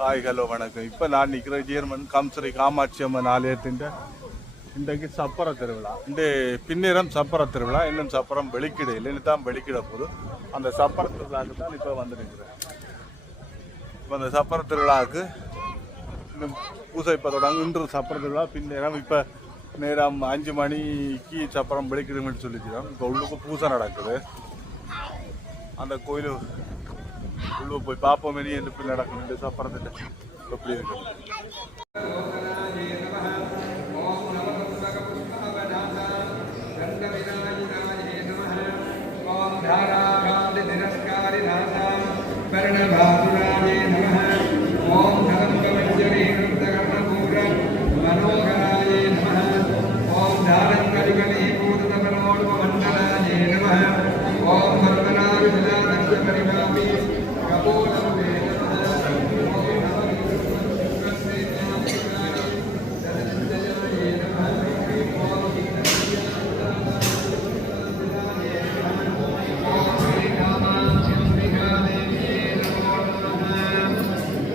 Hi hello வணக்கம். இப்போ நான் நிற்கிற ஜீர்மன் கம்சரி காமாட்சி அம்மன் ஆலயத்தின் இன்றைக்கு சப்பர திருவிழா. இந்த பின்னிறம் சப்பர திருவிழா. இன்னும் சப்பரம் வெளிக்கிட இல்லைன்னு தான் வெளிக்கிட போது அந்த சப்பர திருவிழாவுக்கு தான் இப்போ வந்து நிற்கிறேன். இப்போ அந்த சப்பர திருவிழாவுக்கு இன்னும் பூசை இப்போ தொடங்க இன்று சப்பர திருவிழா பின்னேறம். இப்போ நேரம் அஞ்சு மணிக்கு சப்பரம் வெளிக்கிடுங்கன்னு சொல்லிக்கிறோம். இப்போ உள்ளுக்கு பூசை நடக்குது. அந்த கோயில் உள்ள போய் பார்ப்போம் இனி என்ன பிள்ளை நடக்கணும் இந்த சப்பரத்தில் எப்படி இருக்கு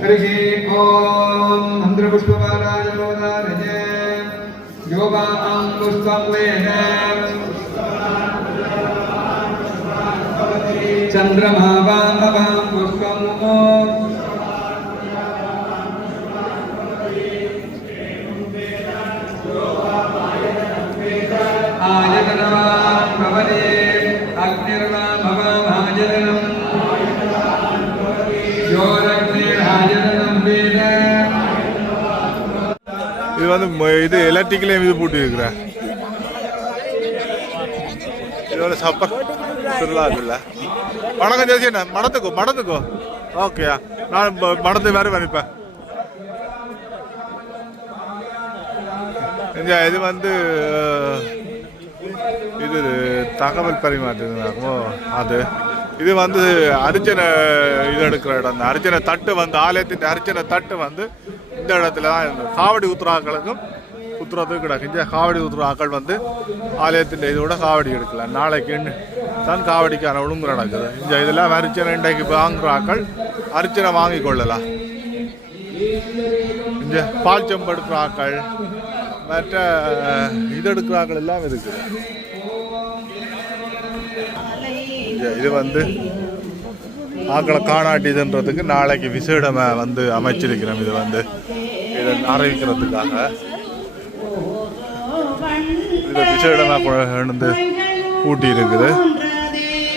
हरिः ॐ मन्त्रपुष्पबालाय मोदारज यो वा अं पुष्पं वेद चन्द्रमा वा अवां இது வந்து இது எலக்ட்ரிக்கலையும் இது போட்டு இருக்கிறேன் இது வந்து சப்பர் திருவிழா இருக்குல்ல வணக்கம் ஜோசி என்ன மடத்துக்கோ மடத்துக்கோ. ஓகே நான் ம- மடத்து வேறு வரைப்பேன் இது வந்து இது தகவல் பரிமாற்றமோ அது. இது வந்து அர்ச்சனை இது எடுக்கிற இடம் இந்த அர்ச்சனை தட்டு வந்து ஆலயத்தின் அர்ச்சனை தட்டு வந்து இந்த இடத்துல தான் இருந்தது. காவடி உத்தராக்களுக்கும் உத்தரத்துக்கும் கிடக்கு இந்த காவடி உத்தராக்கள் வந்து ஆலயத்தின் இதோட காவடி எடுக்கல. நாளைக்கு தான் காவடிக்கான ஒழுங்கு நடக்குது. இந்த இதெல்லாம் அர்ச்சனை இன்றைக்கு வாங்குறாக்கள் அர்ச்சனை வாங்கி கொள்ளலாம். இந்த பால் செம்பு எடுக்கிறாக்கள் மற்ற இது எடுக்கிறாக்கள் எல்லாம் இருக்குது இந்த இது வந்து ஆக்களை காணாட்டிதுன்றதுக்கு நாளைக்கு விசேடமா வந்து அமைச்சிருக்கிறோம். இது வந்து இதை அறிவிக்கிறதுக்காக. இது விசேடமா வந்து கூட்டி இருக்குது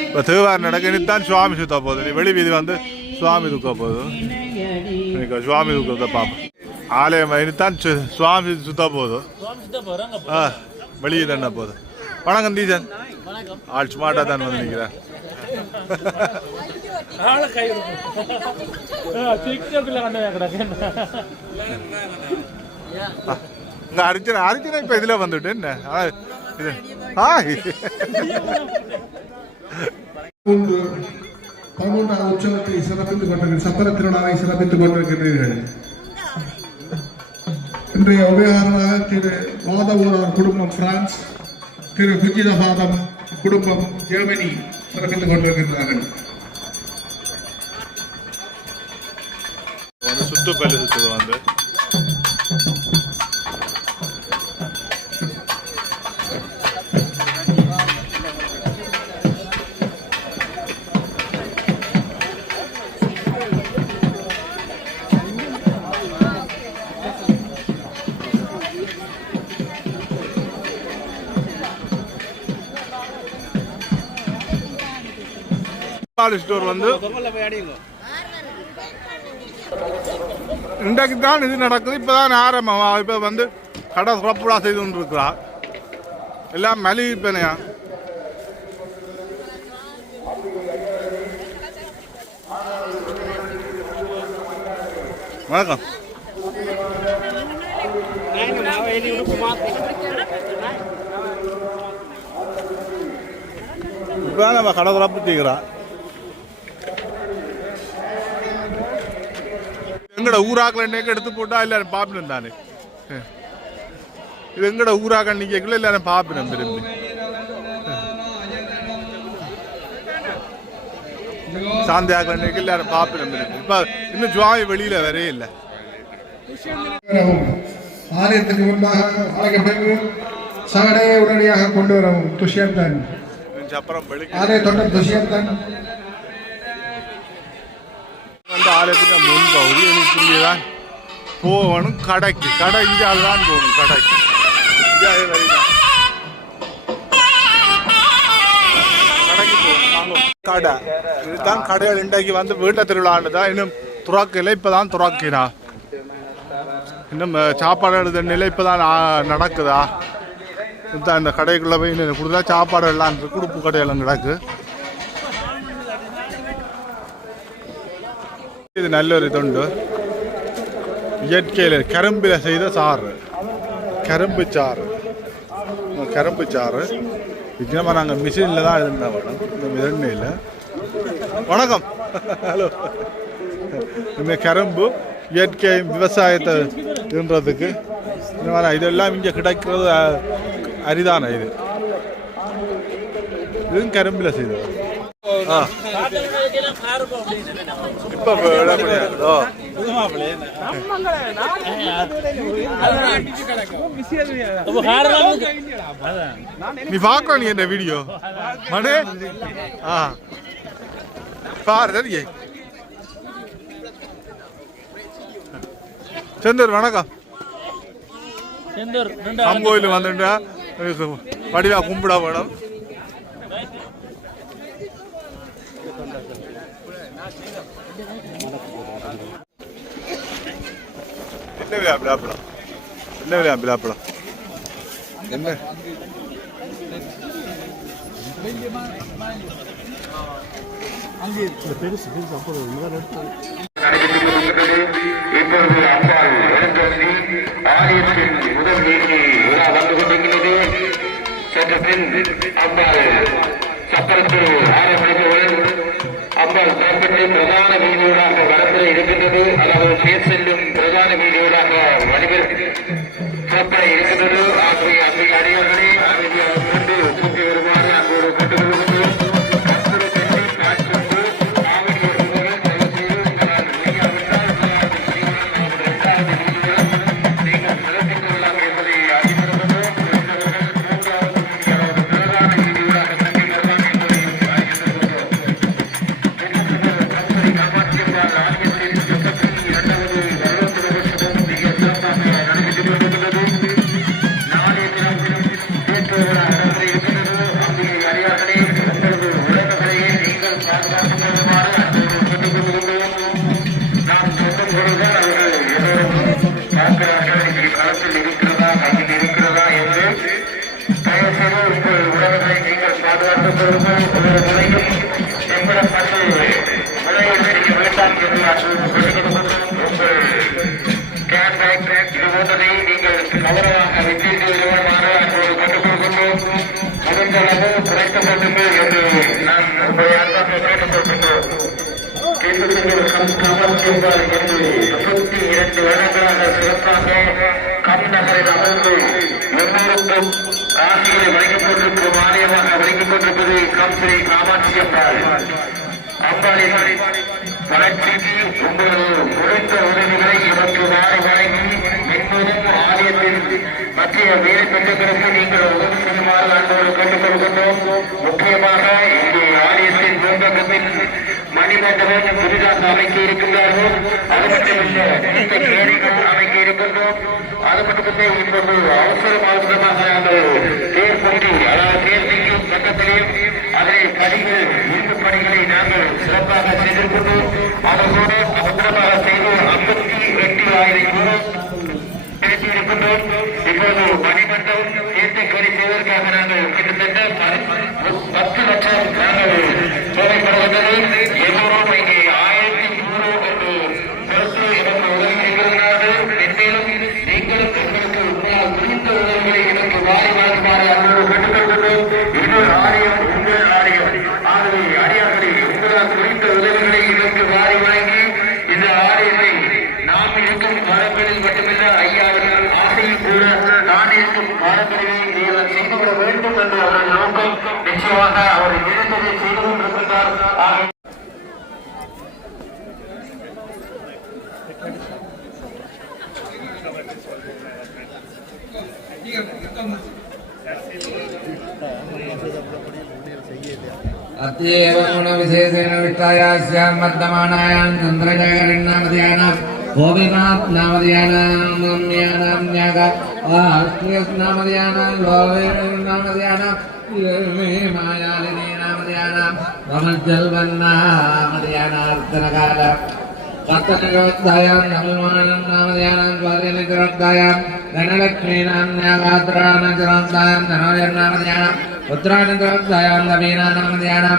இப்போ தேவார் நடக்க இனித்தான் சுவாமி சுத்த போகுது. வெளி வீதி வந்து சுவாமி துக்க போகுது. சுவாமி துக்கத்தை பார்ப்போம். ஆலயம் இனித்தான் சு- சுவாமி சுத்த போகுது. ஆ வெளியே என்ன போகுது. வணக்கம் தீஜன். ஆள் ஸ்மார்ட்டாக தான் வந்து நிற்கிறேன் ஆள கை டிக்டாக்ல கண்டு கிடக்கு இந்த அர்ச்சனை அர்ஜுனா இப்ப இதுல வந்துட்டு என்ன? இது. ஹாய் பதிமூன்றாவது உற்சவத்தை சிறப்பித்துக் கொண்டிருக்கிற சப்பர திருவிழாவை சிறப்பித்துக் கொண்டிருக்கிறீர்கள் இன்றைய உபயோகமாக திரு வாதவூரார் குடும்பம் பிரான்ஸ். திரு குஜிதபாதம் குடும்பம் ஜெர்மனி. சிறப்பித்துக் கொண்டிருக்கின்றார்கள். வந்து சுத்துப்பல்லு சுத்துது வந்து ஸ்டோர் வந்து. இன்றைக்கு தான் இது நடக்குது. இப்போதான் ஆரம்பம். இப்போ வந்து கடை சிறப்புடா செய்து கொண்டு எல்லாம் மலிவு விற்பனையா வணக்கம். இப்போ நம்ம கடை சிறப்பு செய்கிறான் எங்கட ஊராக்கள் என்னைக்கு எடுத்து போட்டா இல்ல பாப்பினம் தானே? இது எங்கட ஊராக்கள் நிக்கல இல்ல பாப்பினம் திரும்பி. சாந்தியாக அன்னைக்கு எல்லாரும் பாப்பிடம் இருக்கு இப்போ இன்னும் ஜுவாமி வெளியில வரவே இல்லை. வரவும். ஆலயத்துக்கு முன்பாக அழைக்கப்பட்டு சகடையை உடனடியாக கொண்டு வரவும். துஷ்யந்தன். ஆலய தொண்டன் துஷ்யந்தன். வந்து முன்பகுதி எனக்கு தான் போகணும் கடைக்கு. கடை இந்தியாவில் தான் போகணும் கடைக்கு. கடைக்கு போகணும் கடை. இதுதான் கடைகள் இன்றைக்கு வந்து வீட்டை திருவிழான்னு தான் இன்னும் துறக்கல இப்போ தான் துறக்கினா இன்னும் சாப்பாடு எழுத நிலை இப்போ தான் நடக்குதா? இதுதான் இந்த கடைக்குள்ளே போய் கொடுத்தா சாப்பாடு எல்லாம் கொடுப்பு கடையெல்லாம் கிடக்கு. இது ഇത് നല്ലൊരു ഇതുണ്ട് இயற்கையில் கரும்பில் செய்த சாறு. கரும்பு சாறு. கரும்பு சாறு ഇങ്ങനെ நாங்கள் மிஷினில் தான் எழுதுனவங்க இந்த மிதண்ணே இல்லை. வணக்கம். ஹலோ இந்த கரும்பு இயற்கை விவசாயத்தை இதுன்றதுக்கு இந்த மாதிரி இதெல்லாம் இங்கே கிடைக்கிறது அரிதான இது. இதுவும் கரும்பில் செய்தது. இப்போ நீ பார்க்கணும் நீ என்ன வீடியோ. மனே. ஆ. பாரு செந்தூர் வணக்கம். செந்தூர் அங்கோயில் வந்துட்டா. வடிவா கும்பிட வேணும் என்ன விழா பிளாப்பழம் என்ன விழா? பிளாப்பழம் என்ன இப்பொழுது அம்பாள் எழுந்தொன்றி ஆலயத்தின் முதல் வீதி விழா? வந்து கொண்டிருக்கிறது சற்று பின் அம்பாள் சப்பரத்தில் ஆரம்பித்தவுடன் அம்பாள் புறப்பட்டு பிரதான வீதியூடாக வரப்பில் இருக்கின்றது. அதாவது பேர் செல்லும் பிரதான வீதியூடாக வடிவில் இருக்கின்றது. ஆகவே அங்கு அடியார்களே அமைதியாக செய்து உங்கள் உறவுகளை நீங்கள் பாதுகாத்துக் கொள்ளுங்கள் உங்களது முறையும் எம்பளப்பட்டு முறையில் செய்ய வேண்டாம் என்று அன்போடு கேட்டுக் கொள்கின்றோம் உங்கள் கேன் பேக் இது போன்றதை நீங்கள் கவனமாக வைத்திருக்க விரும்புமாறு அன்போடு கேட்டுக்கொள்கின்றோம் முடிந்தளவு குறைத்துக் கொள்ளுங்கள் என்று நான் உங்களை அன்பாக கேட்டுக்கொள்கின்றோம் கேட்டுக்கொண்டு கம் காமாட்சியம்பாள் என்று முப்பத்தி இரண்டு வருடங்களாக சிறப்பாக கம் நகரில் அமர்ந்து எல்லோருக்கும் ராசிகளை வழங்கிக் கொண்டிருக்கும் ஆலயமாக வழங்கிக் கொண்டிருப்பது கம் காமாட்சி அம்பாள். அம்பாளின் வளர்ச்சிக்கு உங்கள் முடிந்த உதவிகளை இவற்று மாறி வழங்கி மென்மேலும் ஆலயத்தின் மத்திய வேலை பெற்றதற்கு நீங்கள் உதவி செய்யுமாறு அன்போடு கேட்டுக் கொள்கின்றோம் முக்கியமாக இங்கே ஆலயத்தின் முன்பக்கத்தில் மணிமண்டபம் புதிதாக அமைக்க இருக்கின்றார்கள் அது மட்டுமில்ல அமைக்க இருக்கின்றோம் அது மட்டுமில்லை இப்போது அவசர அவசரமாக அந்த தேர் பொங்கி அதாவது தேர் நீங்கும் பக்கத்திலேயும் அதனை படிகள் இரும்பு பணிகளை நாங்கள் சிறப்பாக செய்திருக்கின்றோம். அதனோடு அவசரமாக செய்து ஐம்பத்தி நிச்சயமாக அவர் இழந்ததை செய்து கொண்டிருக்கின்றார் अत्येव गुणविशेषेण विष्टायास्यां वर्धमानायां चन्द्रजगरिण्णामधयानाम् ധനലക്ഷ്മീനാം ധനോയർനാമധ്യാനം പുത്രാണി ധ്യാനം നവീനാനാമധ്യാനം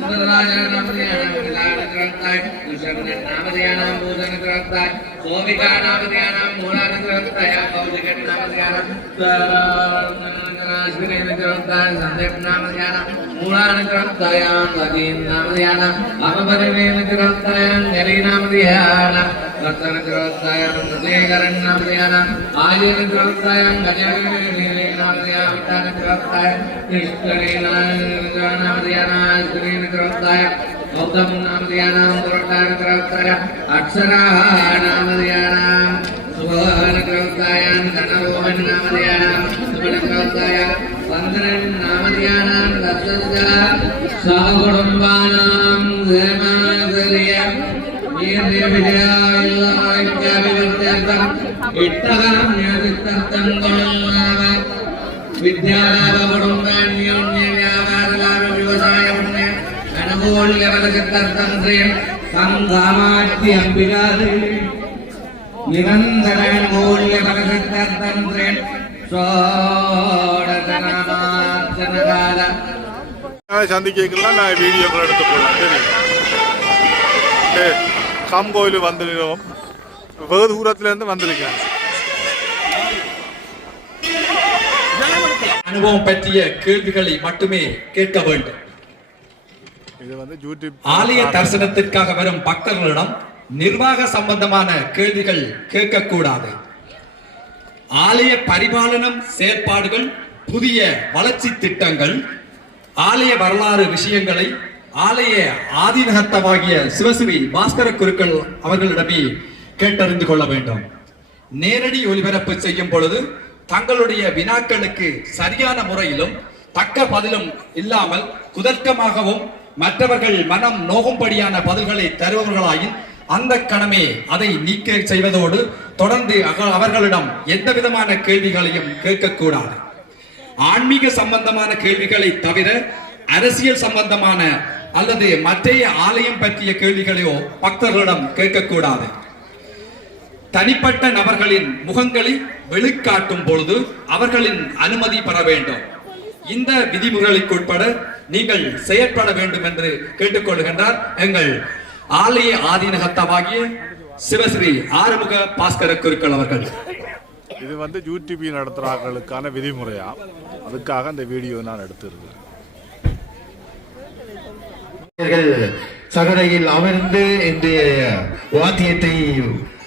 ग्रंथाय नामधयानां भूषण ग्रंथाय सोमिका नामधयानां मूलान ग्रंथाय कौशिकट नामधयानां अश्विनेन ग्रंथाय संदेप नामधयानां मूलान ग्रंथायां लगीन नामधयानां अमपरिवेन ग्रंथायां गरी नामधयानां రత్న గ్రోత్సాయం హృదయకరణాభ్యానం ఆయుధ గ్రోత్సాయం గజాభిన గ్రోత్సాయం నిష్కరీణాభ్యానం శ్రీన గ్రోత్సాయం బౌద్ధం నామధ్యానం దురటాన గ్రోత్సాయం అక్షరాహ నామధ్యానం శుభోహన గ్రోత్సాయం ధనరోహన சந்திக்கலாம் நான் வீடியோக்கள் எடுத்து போடலாம் சரி. காம் கோயில் வந்துருக்கோம் வெகு தூரத்துலேருந்து வந்திருக்கேன் அனுபவம் பற்றிய கேள்விகளை மட்டுமே கேட்க வேண்டும் இது வந்து யூடியூப் ஆலய தரிசனத்திற்காக வரும் பக்தர்களிடம் நிர்வாக சம்பந்தமான கேள்விகள் கேட்கக்கூடாது ஆலய பரிபாலனம் செயற்பாடுகள் புதிய வளர்ச்சி திட்டங்கள் ஆலய வரலாறு விஷயங்களை ஆலய ஆதீனகத்தமாகிய சிவசிவி பாஸ்கர குருக்கள் அவர்களிடமே கேட்டறிந்து கொள்ள வேண்டும். நேரடி ஒளிபரப்பு செய்யும் பொழுது தங்களுடைய வினாக்களுக்கு சரியான முறையிலும் தக்க பதிலும் இல்லாமல் குதர்க்கமாகவும் மற்றவர்கள் மனம் நோகும்படியான பதில்களை தருபவர்களாயின் அந்த கணமே அதை நீக்க செய்வதோடு தொடர்ந்து அவர்களிடம் எந்த விதமான கேள்விகளையும் கேட்கக்கூடாது. ஆன்மீக சம்பந்தமான கேள்விகளை தவிர அரசியல் சம்பந்தமான அல்லது மற்றைய ஆலயம் பற்றிய கேள்விகளையோ பக்தர்களிடம் கேட்கக்கூடாது. தனிப்பட்ட நபர்களின் முகங்களை வெளிக்காட்டும் பொழுது அவர்களின் அனுமதி பெற வேண்டும். இந்த விதிமுறைகளுக்கு உட்பட நீங்கள் செயற்பட வேண்டும் என்று கேட்டுக்கொள்கின்றார் எங்கள் ஆலய ஆதீனகத்தமாகிய சிவஸ்ரீ ஆறுமுக பாஸ்கர குருக்கள் அவர்கள். இது வந்து யூடிபி நடத்துகிறார்களுக்கான விதிமுறையா அதுக்காக இந்த வீடியோ நான் எடுத்திருக்கேன் சகடையில் அமர்ந்து இந்த வாத்தியத்தை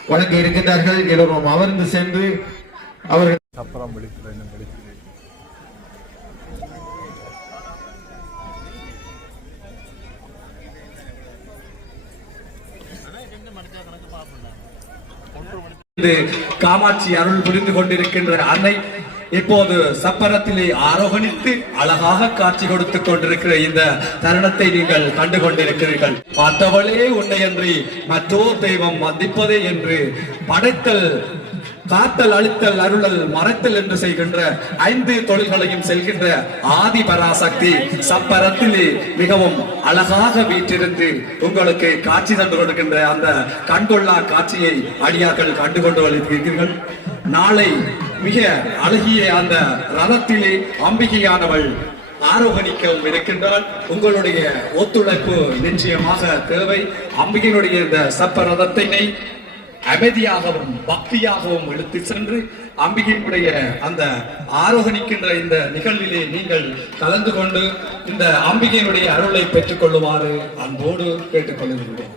வழங்க இருக்கின்றார்கள். எல்லோரும் அமர்ந்து சென்று அவர்கள் அப்புறம் விழிக்கிறேன் காமாட்சி அருள் புரிந்து கொண்டிருக்கின்ற அன்னை இப்போது சப்பரத்திலே ஆரோகணித்து அழகாக காட்சி கொடுத்துக் கொண்டிருக்கிற இந்த தருணத்தை நீங்கள் கண்டு கொண்டிருக்கிறீர்கள் பார்த்தவளே உன்னையன்றி மற்றோர் தெய்வம் வந்திப்பதே என்று படைத்தல் காத்தல் அழித்தல் அருளல் மறைத்தல் என்று செய்கின்ற ஐந்து தொழில்களையும் செல்கின்ற ஆதி பராசக்தி சப்பரத்திலே மிகவும் அழகாக வீற்றிருந்து உங்களுக்கு காட்சி தந்து கொடுக்கின்ற அந்த கண்கொள்ளா காட்சியை அடியாக்கள் கண்டு கொண்டு வருகிறீர்கள் நாளை மிக அழகிய அந்த ரதத்திலே அம்பிகையானவள் ஆரோகணிக்கவும் இருக்கின்றால் உங்களுடைய ஒத்துழைப்பு நிச்சயமாக தேவை. அம்பிகையினுடைய இந்த சப்ப ரதத்தினை அமைதியாகவும் பக்தியாகவும் எடுத்து சென்று அம்பிகையினுடைய அந்த ஆரோகணிக்கின்ற இந்த நிகழ்விலே நீங்கள் கலந்து கொண்டு இந்த அம்பிகையினுடைய அருளை பெற்றுக் கொள்ளுமாறு அன்போடு கேட்டுக்கொள்கின்றோம்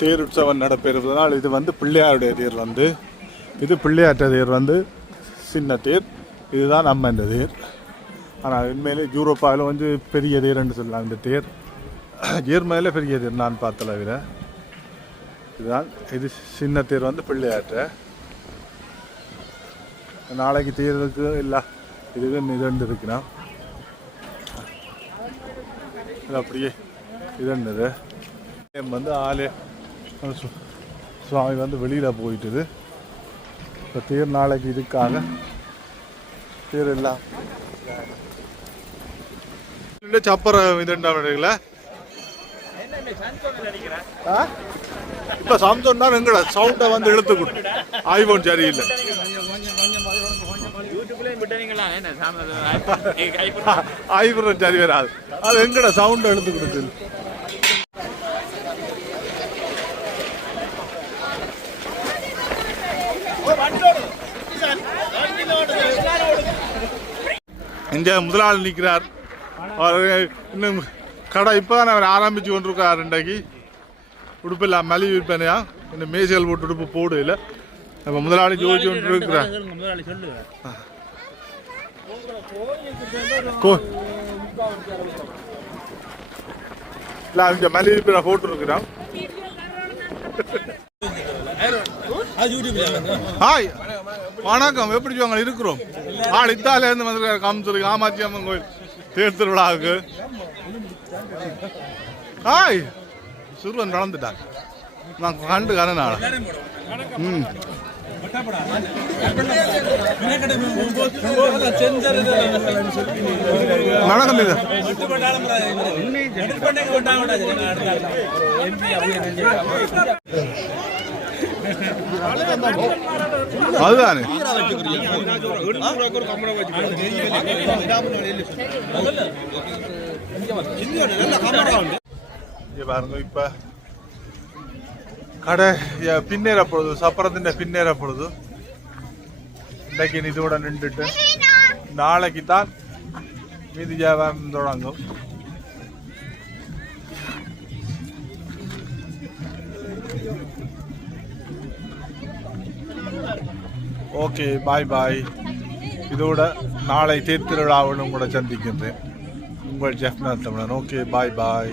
தேர் உற்சவம் நடைபெறுவதனால் இது வந்து பிள்ளையாருடைய தேர் வந்து. இது பிள்ளையாற்ற தேர் வந்து சின்ன தேர். இதுதான் நம்ம இந்த தேர். ஆனால் உண்மையிலே யூரோப்பாவில் வந்து பெரிய தேர்ன்னு சொல்லலாம் இந்த தேர். ஜெர்மனியில் பெரிய தேர் நான் பார்த்தல விட. இதுதான் இது சின்ன தேர் வந்து பிள்ளையாற்ற. நாளைக்கு தேர்வுக்கு இல்லை இதுக்கு இது இருக்குன்னா இது அப்படியே இது வந்து ஆலய சுவாமி வந்து வெளியில் போயிட்டுது. இப்போ தேர் நாளைக்கு இதுக்காக தேர் எல்லாம் சப்பரம் இதுண்டாவில இப்போ சாம்சங் தான் எங்கட சவுண்டை வந்து இழுத்து கொடு. ஐபோன் சரியில்லை. ஐபோன் சரி வராது. அது எங்கட? சவுண்டை இழுத்து கொடுத்து இங்கே முதலாளி நிற்கிறார் அவர் இன்னும் கடை இப்போ தான் அவர் ஆரம்பித்து கொண்டிருக்கார் இன்றைக்கு. உடுப்பில் மலிவு விற்பனையா? இன்னும் மேசைகள் போட்டு உடுப்பு போடு இல்லை நம்ம முதலாளி ஜோதிச்சு கொண்டு இருக்கிறார் கோ இல்லை அவங்க மலிவு விற்பனை போட்டு இருக்கிறான் ஹாய் வணக்கம். எப்படி அங்கே இருக்கிறோம்? ஆள் இத்தாலியா வந்திருக்காரு காமத்துறை காமாட்சி அம்மன் கோயில். தேர் திருவிழாவுக்கு. ஹாய். சிறுவன் நடந்துட்டான் நான் கண்டு கரனால ம். வணக்கம் இது. அதுதானே. பாருங்க இப்ப கடை பின்னேற பொழுது சப்பரத்தின் பின்னேற பொழுது இன்னைக்கு இதோட நின்றுட்டு நாளைக்கு தான் மீதி வியாபாரம் தொடங்கும். ஓகே பாய் பாய் இதோட நாளை தேர்திருவிழாவிலும் கூட சந்திக்கின்றேன். உங்கள் ஜெஃப்னா தமிழன். ஓகே பாய் பாய்